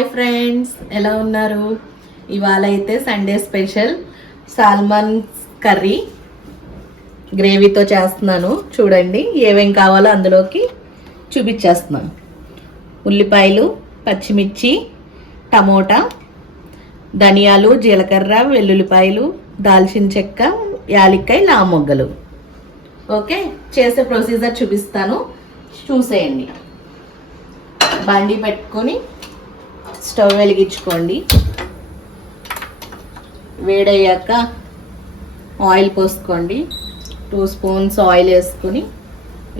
Hi friends, ఎలా ఉన్నారు? ఇవాళ అయితే సండే స్పెషల్ సాల్మన్ కర్రీ గ్రేవీతో చేస్తున్నాను. చూడండి ఏమేం కావాలో అందులోకి చూపించేస్తున్నాను. ఉల్లిపాయలు, పచ్చిమిర్చి, టమోటా, ధనియాలు, జీలకర్ర, వెల్లుల్లిపాయలు, దాల్చిన చెక్క, యాలక్కాయ, లామొగ్గలు. ఓకే, చేసే ప్రొసీజర్ చూపిస్తాను, చూసేయండి. బాండి పెట్టుకొని స్టవ్ వెలిగించుకోండి. వేడయ్యాక ఆయిల్ పోసుకోండి. 2 స్పూన్స్ ఆయిల్ వేసుకొని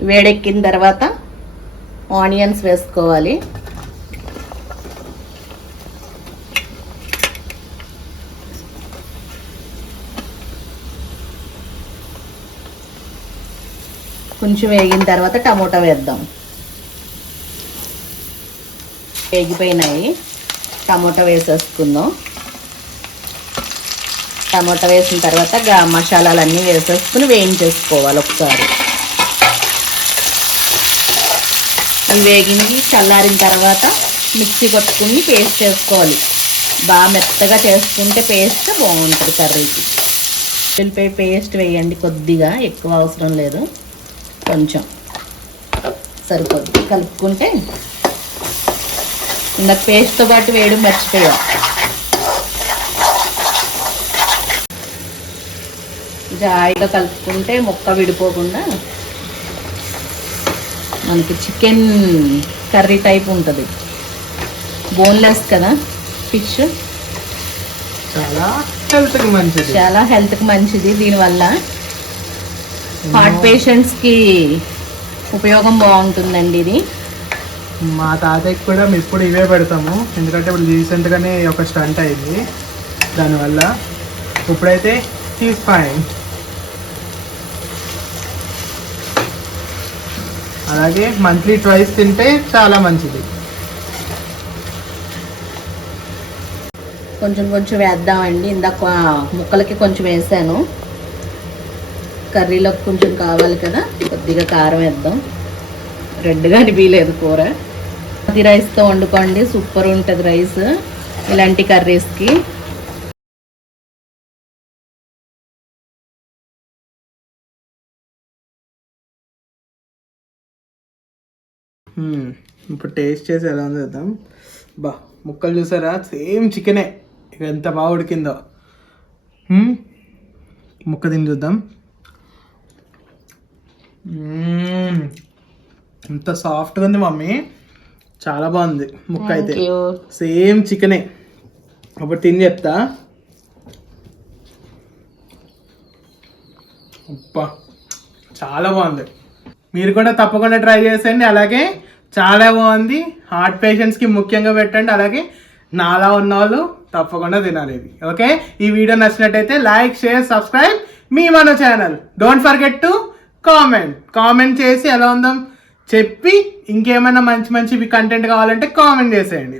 వేడెక్కిన తర్వాత ఆనియన్స్ వేసుకోవాలి. కొంచెం వేగిన తర్వాత టమోటా వేద్దాం. వేగిపోయినాయి, టమోటా వేసేసుకుందాం. టమోటా వేసిన తర్వాత మసాలాలన్నీ వేసేసుకుని వేయించేసుకోవాలి ఒకసారి. ఇవి వేగినవి చల్లారిన తర్వాత మిక్సీ కొట్టుకుని పేస్ట్ చేసుకోవాలి. బాగా మెత్తగా చేసుకుంటే పేస్ట్ బాగుంటుంది కర్రీకి. వెల్లిపాయ పేస్ట్ వేయండి, కొద్దిగా, ఎక్కువ అవసరం లేదు, కొంచెం సరిపోద్ది. కలుపుకుంటే ఇందాక పేస్ట్తో పాటు వేయడం మర్చిపోయాం. జాయిగా కలుపుకుంటే ముక్క విడిపోకుండా మనకి చికెన్ కర్రీ టైప్ ఉంటుంది. బోన్లెస్ కదా ఫిష్, చాలా హెల్త్కి మంచిది. దీనివల్ల హార్ట్ పేషెంట్స్కి ఉపయోగం బాగుంటుందండి ఇది. మా తాతయ్యకి కూడా మేము ఇప్పుడు ఇవే పెడతాము, ఎందుకంటే ఇప్పుడు రీసెంట్గానే ఒక స్టంట్ అయింది దానివల్ల. ఇప్పుడైతే హీస్ ఫైన్. అలాగే మంత్లీ ట్వైస్ తింటే చాలా మంచిది. కొంచెం కొంచెం వేద్దామండి. ఇందాక ముక్కలకి కొంచెం వేసాను, కర్రీలోకి కొంచెం కావాలి కదా. కొద్దిగా కారం వేద్దాం, రెడ్గా అనిపించలేదు కూర. అది రైస్తో వండుకోండి, సూపర్ ఉంటుంది రైస్ ఇలాంటి కర్రీస్కి. ఇప్పుడు టేస్ట్ చేసి ఎలా ఉందో చూద్దాం. బా, ముక్కలు చూసారా, సేమ్ చికెనే, ఇక ఎంత బాగా ఉడికిందో. ముక్క తిని చూద్దాం. ఎంత సాఫ్ట్గా ఉంది మమ్మీ, చాలా బాగుంది ముక్క అయితే. సేమ్ చికెనే. అప్పుడు తిని చెప్తా. అబ్బా, చాలా బాగుంది. మీరు కూడా తప్పకుండా ట్రై చేసేయండి. అలాగే చాలా బాగుంది, హార్ట్ పేషెంట్స్కి ముఖ్యంగా పెట్టండి. అలాగే నాలా ఉన్న వాళ్ళు తప్పకుండా తినాలి ఇది. ఓకే, ఈ వీడియో నచ్చినట్టయితే లైక్, షేర్, సబ్స్క్రైబ్ మీ మన channel. Don't forget to comment చేసి ఎలా ఉందో చెప్పి, ఇంకేమైనా మంచి మంచి కంటెంట్ కావాలంటే కామెంట్ చేసేయండి.